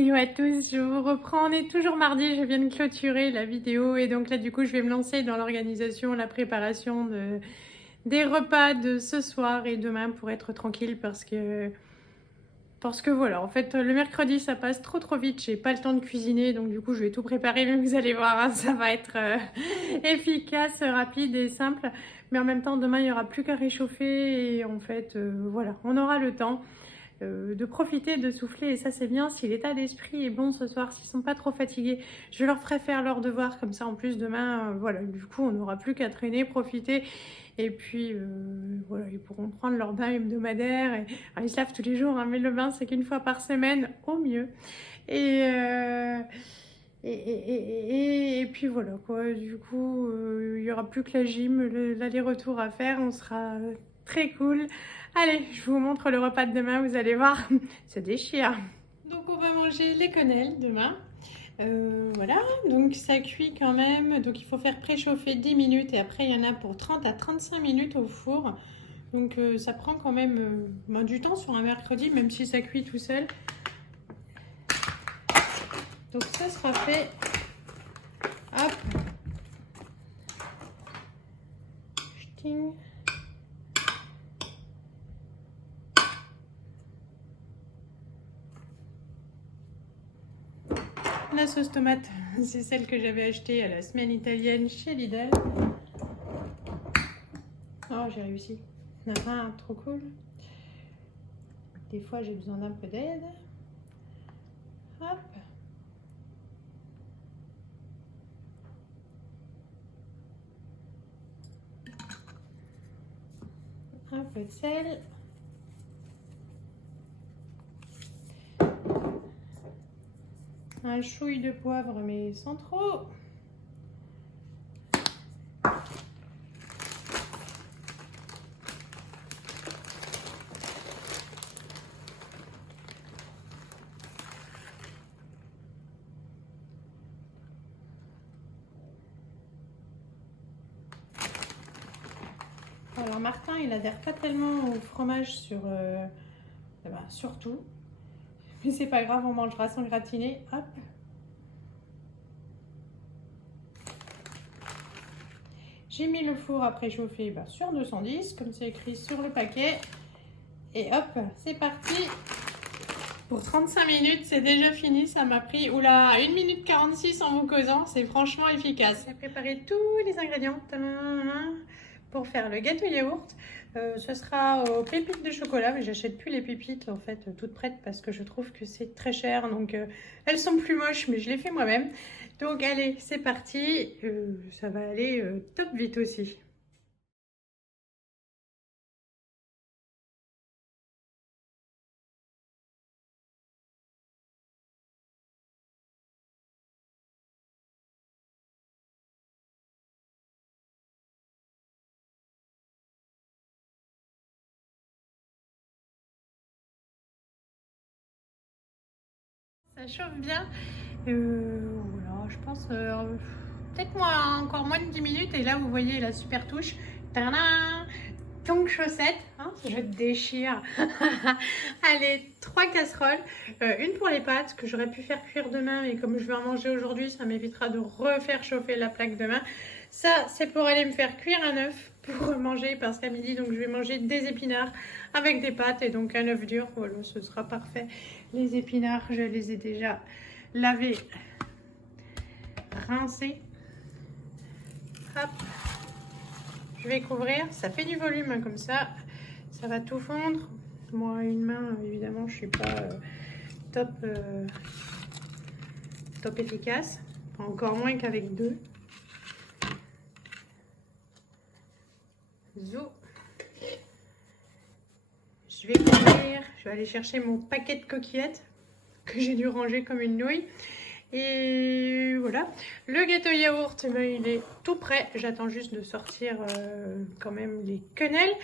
Hello à tous, je vous reprends, on est toujours mardi, je viens de clôturer la vidéo et donc là du coup je vais me lancer dans l'organisation, la préparation des repas de ce soir et demain pour être tranquille parce que voilà, en fait le mercredi ça passe trop vite, j'ai pas le temps de cuisiner donc du coup je vais tout préparer, mais vous allez voir, hein, ça va être efficace, rapide et simple, mais en même temps demain il n'y aura plus qu'à réchauffer et en fait voilà, on aura le temps de profiter, de souffler et ça c'est bien. Si l'état d'esprit est bon ce soir, s'ils sont pas trop fatigués, je leur ferai faire leurs devoirs comme ça en plus demain, voilà, du coup on n'aura plus qu'à traîner, profiter et puis voilà, ils pourront prendre leur bain hebdomadaire et alors, ils se lavent tous les jours, hein, mais le bain c'est qu'une fois par semaine au mieux et et puis voilà quoi, du coup il n'y aura plus que la gym, l'aller-retour à faire, on sera très cool. Allez, je vous montre le repas de demain, vous allez voir, ça déchire. Donc on va manger les quenelles demain. Voilà, donc ça cuit quand même, donc il faut faire préchauffer 10 minutes et après il y en a pour 30 à 35 minutes au four. Donc ça prend quand même du temps sur un mercredi, même si ça cuit tout seul. Donc ça sera fait. Hop. Ch'ting. La sauce tomate, c'est celle que j'avais achetée à la semaine italienne chez Lidl. Oh, j'ai réussi. Ah, trop cool. Des fois, j'ai besoin d'un peu d'aide. Hop. Un peu de sel. Un chouille de poivre, mais sans trop. Alors Martin, il adhère pas tellement au fromage sur tout. Mais c'est pas grave, on mangera sans gratiner. Hop. J'ai mis le four à préchauffer sur 210, comme c'est écrit sur le paquet. Et hop, c'est parti. Pour 35 minutes, c'est déjà fini. Ça m'a pris 1 minute 46 en vous causant. C'est franchement efficace. J'ai préparé tous les ingrédients pour faire le gâteau yaourt. Ce sera aux pépites de chocolat, mais j'achète plus les pépites en fait toutes prêtes parce que je trouve que c'est très cher. Donc elles sont plus moches, mais je les fais moi-même. Donc allez, c'est parti. Ça va aller top vite aussi. Ça chauffe bien. Voilà, je pense peut-être encore moins de 10 minutes. Et là, vous voyez la super touche. Tadam! Donc chaussette, hein, je déchire. Allez, 3 casseroles. Une pour les pâtes que j'aurais pu faire cuire demain. Et comme je vais en manger aujourd'hui, ça m'évitera de refaire chauffer la plaque demain. Ça, c'est pour aller me faire cuire un œuf pour manger parce qu'à midi, donc je vais manger des épinards avec des pâtes et donc un œuf dur. Voilà, ce sera parfait. Les épinards, je les ai déjà lavés, rincés. Hop. Je vais couvrir. Ça fait du volume hein, comme ça. Ça va tout fondre. Moi, une main, évidemment, je suis pas top, top efficace. Encore moins qu'avec deux. Zou. Je vais couvrir. Je vais aller chercher mon paquet de coquillettes que j'ai dû ranger comme une nouille. Et voilà, le gâteau yaourt, il est tout prêt. J'attends juste de sortir quand même les quenelles.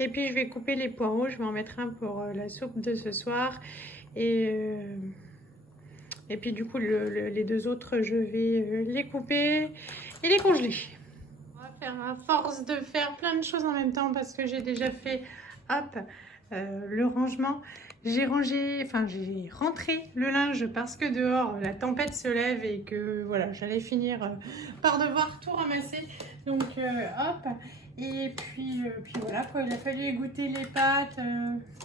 Et puis je vais couper les poireaux. Je vais en mettre un pour la soupe de ce soir. Et puis du coup, les deux autres, je vais les couper et les congeler. On va faire à force de faire plein de choses en même temps parce que j'ai déjà fait, hop, le rangement. J'ai rangé, enfin j'ai rentré le linge parce que dehors la tempête se lève et que voilà, j'allais finir par devoir tout ramasser. Donc hop, et puis voilà quoi, il a fallu égoutter les pâtes,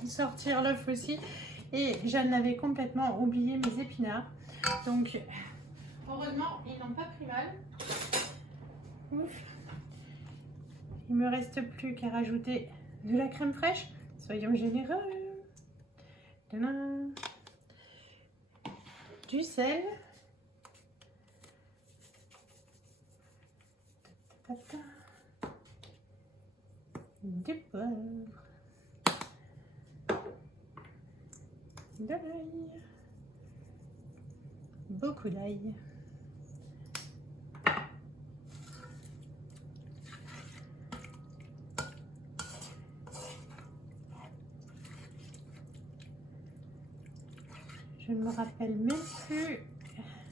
sortir l'œuf aussi. Et j'en avais complètement oublié mes épinards. Donc heureusement, ils n'ont pas pris mal. Ouf. Il me reste plus qu'à rajouter de la crème fraîche. Soyons généreux. Tadam. Du sel. Du poivre. De l'ail. Beaucoup d'ail. Je ne me rappelle même plus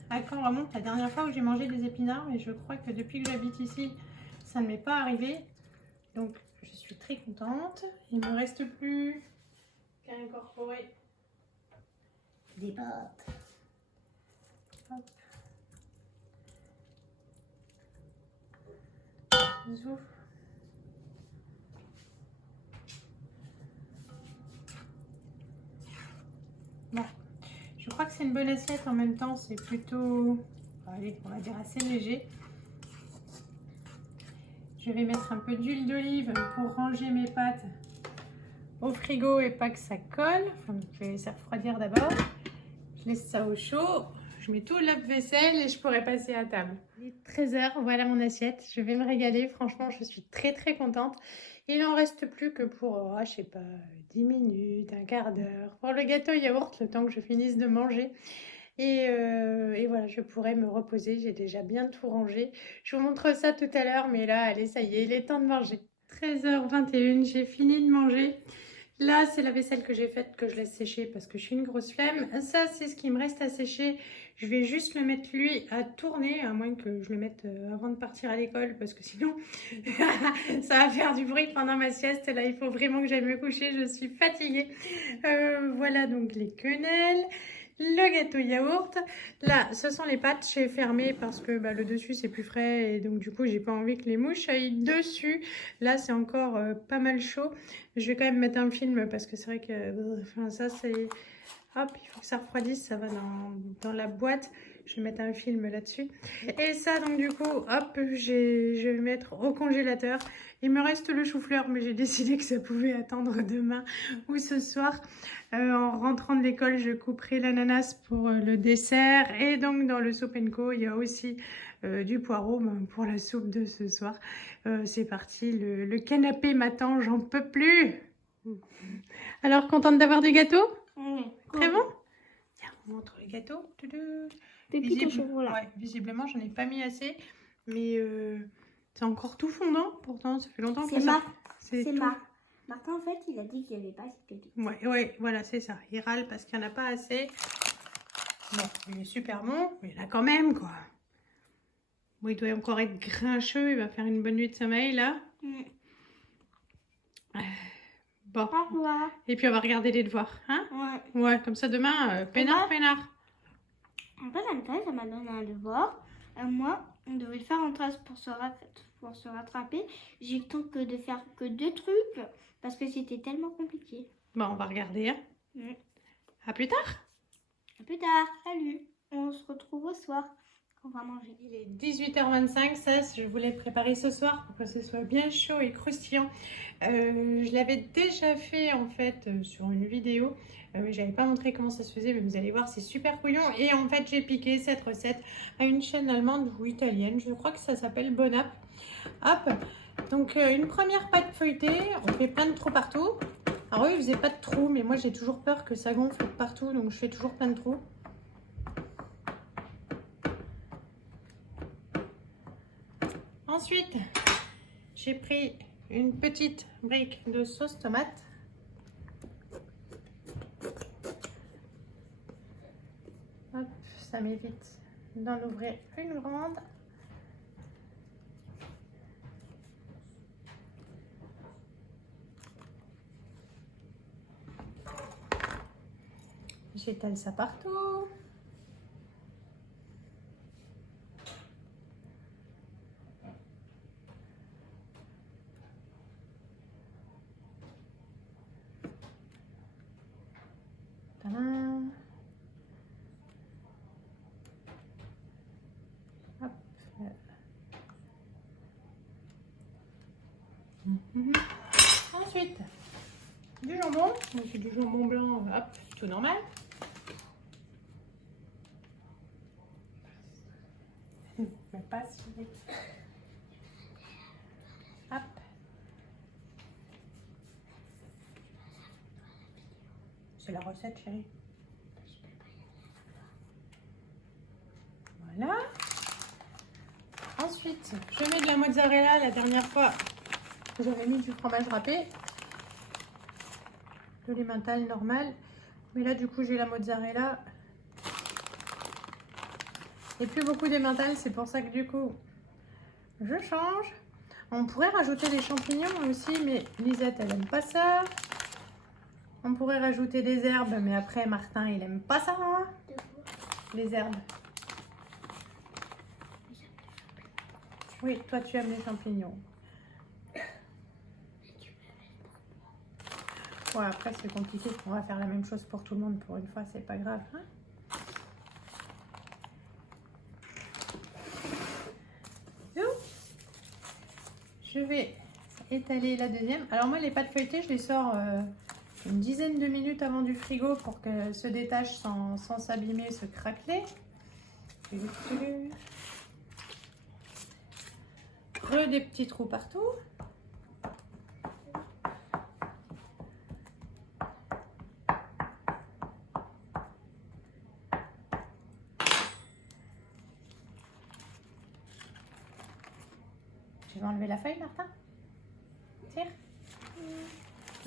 à quand remonte la dernière fois où j'ai mangé des épinards, mais je crois que depuis que j'habite ici, ça ne m'est pas arrivé. Donc je suis très contente. Il ne me reste plus qu'à incorporer des pâtes. Hop. Zouf. Bon. Je crois que c'est une bonne assiette en même temps, c'est plutôt, allez, on va dire assez léger. Je vais mettre un peu d'huile d'olive pour ranger mes pâtes au frigo et pas que ça colle. Enfin, je vais laisser refroidir d'abord. Je laisse ça au chaud. Je mets tout le lave-vaisselle et je pourrai passer à table. Il est 13 h, voilà mon assiette. Je vais me régaler. Franchement, je suis très très contente. Il n'en reste plus que pour, je sais pas, 10 minutes, un quart d'heure. Pour le gâteau yaourt, le temps que je finisse de manger. Et voilà, je pourrais me reposer. J'ai déjà bien tout rangé. Je vous montre ça tout à l'heure, mais là, allez, ça y est, il est temps de manger. 13h21, j'ai fini de manger. Là, c'est la vaisselle que j'ai faite, que je laisse sécher parce que je suis une grosse flemme. Ça, c'est ce qui me reste à sécher. Je vais juste le mettre, lui, à tourner, à moins que je le mette avant de partir à l'école, parce que sinon, ça va faire du bruit pendant ma sieste. Là, il faut vraiment que j'aille me coucher. Je suis fatiguée. Voilà donc les quenelles. Le gâteau yaourt. Là, ce sont les pâtes. J'ai fermé parce que le dessus, c'est plus frais. Et donc, du coup, j'ai pas envie que les mouches aillent dessus. Là, c'est encore pas mal chaud. Je vais quand même mettre un film parce que c'est vrai que ça, c'est... Hop, il faut que ça refroidisse. Ça va dans la boîte. Je vais mettre un film là-dessus. Et ça, donc, du coup, hop, je vais le mettre au congélateur. Il me reste le chou-fleur, mais j'ai décidé que ça pouvait attendre demain ou ce soir. En rentrant de l'école, je couperai l'ananas pour le dessert. Et donc, dans le Soup & Co, il y a aussi du poireau pour la soupe de ce soir. C'est parti, le canapé m'attend, j'en peux plus. Alors, contente d'avoir du gâteau? Très bon? Tiens, on montre le gâteau. Pépite au chocolat. Ouais, visiblement, j'en ai pas mis assez. Mais c'est encore tout fondant. Pourtant, ça fait longtemps que ça... C'est Martin, en fait, il a dit qu'il n'y avait pas assez de pépite. Ouais, voilà, c'est ça. Il râle parce qu'il n'y en a pas assez. Bon, il est super bon, mais il y en a quand même, quoi. Bon, il doit encore être grincheux. Il va faire une bonne nuit de sommeil, là. Bon. Au revoir. Et puis, on va regarder les devoirs, hein? Ouais. Ouais, comme ça, demain, peinard. En fait, ça m'a donné un devoir. Moi, on devait faire en classe pour se rattraper. J'ai eu le temps de faire que 2 trucs parce que c'était tellement compliqué. Bon, on va regarder, hein? À plus tard. À plus tard. Salut. On se retrouve au soir. On va manger. Il est 18h25, ça je voulais préparer ce soir pour que ce soit bien chaud et croustillant. Je l'avais déjà fait en fait sur une vidéo, mais je n'avais pas montré comment ça se faisait, mais vous allez voir, c'est super couillon. Et en fait, j'ai piqué cette recette à une chaîne allemande ou italienne, je crois que ça s'appelle Bonap. Hop, donc une première pâte feuilletée, on fait plein de trous partout. Alors eux, ils faisaient pas de trous, mais moi j'ai toujours peur que ça gonfle partout, donc je fais toujours plein de trous. Ensuite, j'ai pris une petite brique de sauce tomate. Hop, ça m'évite d'en ouvrir une grande. J'étale ça partout. Tadam. Hop. Ensuite, du jambon. C'est du jambon blanc, hop, tout normal. Mais pas si vite. Hop. C'est la recette, chérie. Voilà. Ensuite, je mets de la mozzarella. La dernière fois, j'avais mis du fromage râpé. De l'emmental normal. Mais là, du coup, j'ai la mozzarella. Et plus beaucoup d'emmental, c'est pour ça que du coup, je change. On pourrait rajouter des champignons aussi, mais Lisette, elle aime pas ça. On pourrait rajouter des herbes, mais après, Martin, il aime pas ça. Les herbes. Oui, toi, tu aimes les champignons. Ouais, après, c'est compliqué. On va faire la même chose pour tout le monde. Pour une fois, c'est pas grave. Hein? Je vais étaler la deuxième. Alors moi, les pâtes feuilletées, je les sors une dizaine de minutes avant du frigo pour qu'elles se détachent sans s'abîmer, se craqueler. Des petits trous partout. Je vais enlever la feuille, Martin. Tire.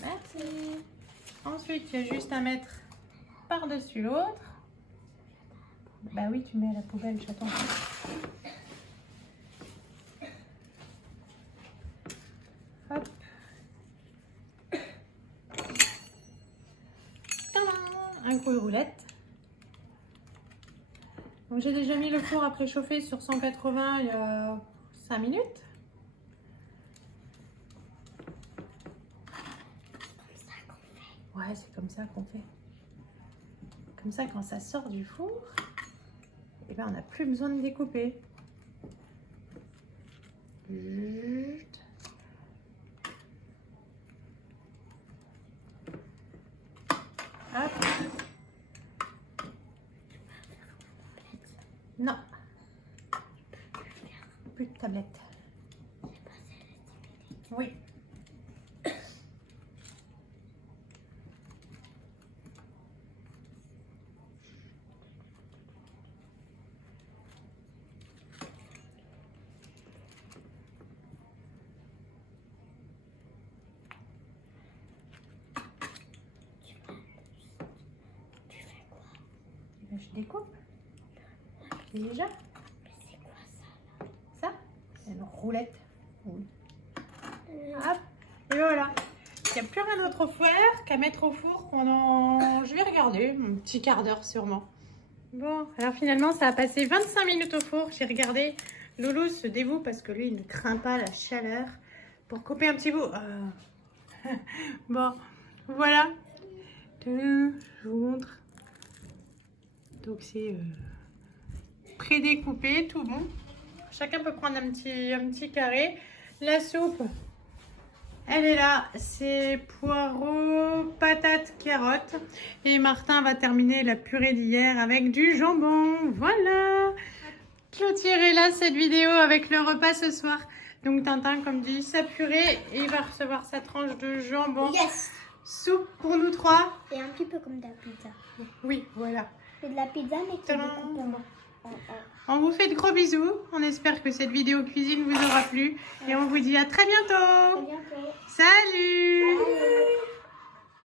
Merci. Ensuite, il y a juste à mettre par-dessus l'autre. Bah oui, tu mets à la poubelle, j'attends. Hop. Tadam, un coup de roulette. Donc j'ai déjà mis le four à préchauffer sur 180 il y a 5 minutes. Ouais, c'est comme ça qu'on fait. Comme ça, quand ça sort du four, eh ben, on n'a plus besoin de découper. Juste. Hop. Non. Plus de tablette. Oui. Je découpe. Déjà. C'est quoi ça? Ça, c'est une roulette. Oui. Hop. Et voilà. Il n'y a plus rien d'autre au four qu'à mettre au four pendant, je vais regarder, un petit quart d'heure sûrement. Bon, alors finalement, ça a passé 25 minutes au four. J'ai regardé. Loulou se dévoue parce que lui, il ne craint pas la chaleur. Pour couper un petit bout. Bon, voilà. Je vous montre. Donc c'est pré-découpé, tout bon. Chacun peut prendre un petit carré. La soupe, elle est là. C'est poireaux, patates, carottes. Et Martin va terminer la purée d'hier avec du jambon. Voilà. Clôturer là cette vidéo avec le repas ce soir. Donc Tintin, comme dit, sa purée. Et il va recevoir sa tranche de jambon. Yes. Soupe pour nous trois. Et un petit peu comme de la pizza. Oui, voilà. C'est de la pizza, mais qui est beaucoup moins. On vous fait de gros bisous. On espère que cette vidéo cuisine vous aura plu. Et on vous dit à très bientôt. À bientôt. Salut. Salut.